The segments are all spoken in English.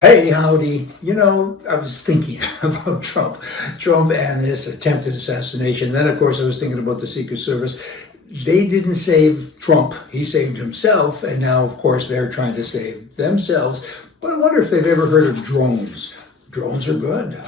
Hey, howdy. I was thinking about Trump and this attempted assassination. Then, of course, I was thinking about the Secret Service. They didn't save Trump. He saved himself. And now, of course, they're trying to save themselves. But I wonder if they've ever heard of drones. Drones are good.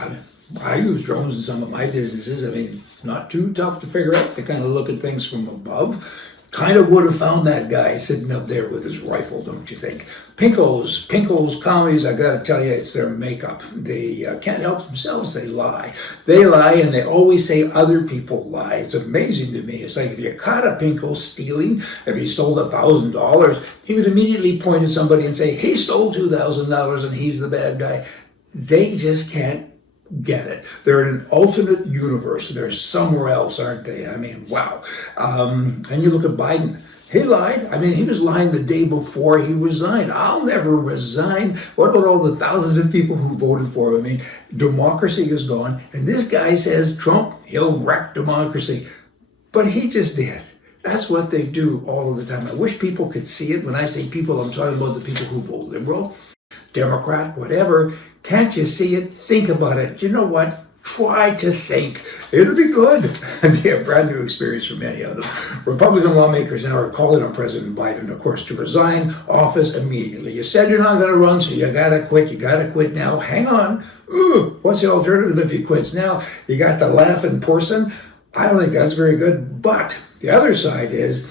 I use drones in some of my businesses. I mean, not too tough to figure out. They kind of look at things from above. Kind of would have found that guy sitting up there with his rifle, don't you think? Pinkos, commies, I gotta tell you, it's their makeup. They can't help themselves, they lie. They lie and they always say other people lie. It's amazing to me. It's like if you caught a Pinko stealing, if he stole $1,000, he would immediately point at somebody and say, he stole $2,000 and he's the bad guy. They just can't get it. They're in an alternate universe. They're somewhere else, aren't they? I mean, wow. And you look at Biden. He lied. I mean, he was lying the day before he resigned. I'll never resign. What about all the thousands of people who voted for him? I mean, democracy is gone. And this guy says, Trump, he'll wreck democracy. But he just did. That's what they do all of the time. I wish people could see it. When I say people, I'm talking about the people who vote liberal, Democrat, whatever. Can't you see it? Think about it. You know what? Try to think. It'll be good. And be a brand new experience for many of them. Republican lawmakers now are calling on President Biden, of course, to resign office immediately. You said you're not going to run, so you got to quit. You got to quit now. Hang on. Ooh, what's the alternative if he quits now? You got to laugh in person. I don't think that's very good. But the other side is,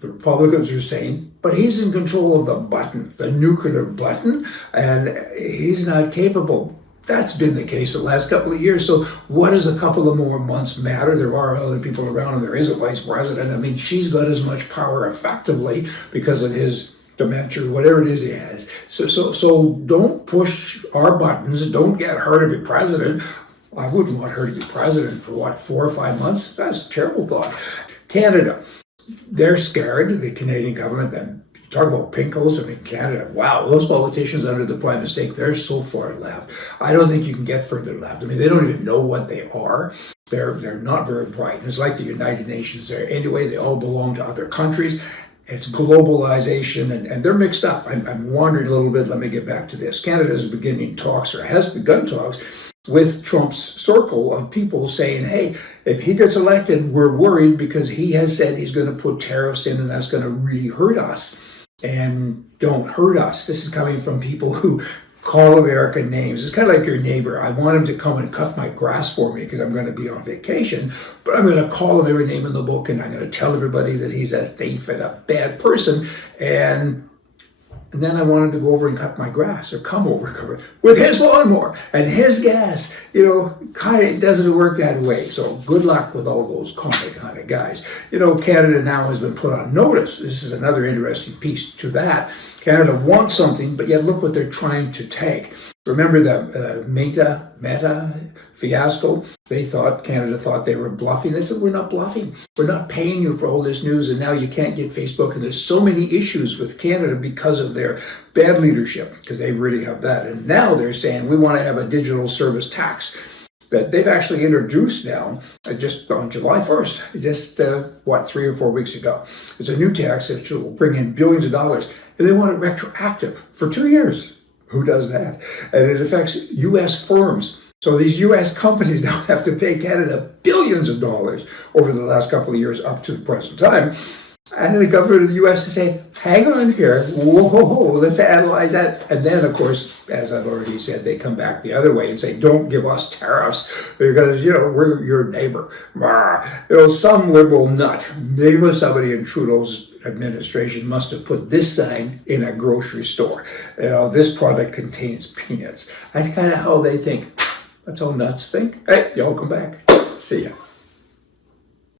the Republicans are saying, but he's in control of the button, the nuclear button, and he's not capable. That's been the case for the last couple of years. So what does a couple of more months matter? There are other people around, and there is a vice president. I mean, she's got as much power effectively because of his dementia, whatever it is he has. So don't push our buttons. Don't get her to be president. I wouldn't want her to be president for 4 or 5 months? That's a terrible thought. Canada. They're scared, the Canadian government. Then talk about pinkos. I mean, Canada, wow, those politicians under the prime mistake, they're so far left. I don't think you can get further left. I mean, they don't even know what they are. They're not very bright. It's like the United Nations there. Anyway, they all belong to other countries. It's globalization, and they're mixed up. I'm wandering a little bit. Let me get back to this. Canada is beginning talks, or has begun talks, with Trump's circle of people saying, hey, if he gets elected, we're worried because he has said he's going to put tariffs in and that's going to really hurt us. And don't hurt us. This is coming from people who call American names. It's kind of like your neighbor. I want him to come and cut my grass for me because I'm going to be on vacation, but I'm going to call him every name in the book and I'm going to tell everybody that he's a thief and a bad person. And then I want him to go over and cut my grass, or come over and cover it with his lawnmower and his gas. Kind of doesn't work that way. So good luck with all those kind of guys. Canada now has been put on notice. This is another interesting piece to that. Canada wants something, but yet look what they're trying to take. Remember the Meta fiasco? Canada thought they were bluffing. They said, we're not bluffing. We're not paying you for all this news, and now you can't get Facebook. And there's so many issues with Canada because of their bad leadership, because they really have that. And now they're saying, we want to have a digital service tax that they've actually introduced now, just on July 1st, just 3 or 4 weeks ago. It's a new tax that will bring in billions of dollars, and they want it retroactive for 2 years. Who does that? And it affects U.S. firms. So these U.S. companies now have to pay Canada billions of dollars over the last couple of years up to the present time. And the government of the U.S. is saying, hang on here, whoa, let's analyze that. And then, of course, as I've already said, they come back the other way and say, don't give us tariffs because, we're your neighbor. Some liberal nut, maybe somebody in Trudeau's administration must have put this sign in a grocery store. This product contains peanuts. That's kind of how they think. That's how nuts think. Hey, y'all come back. See ya.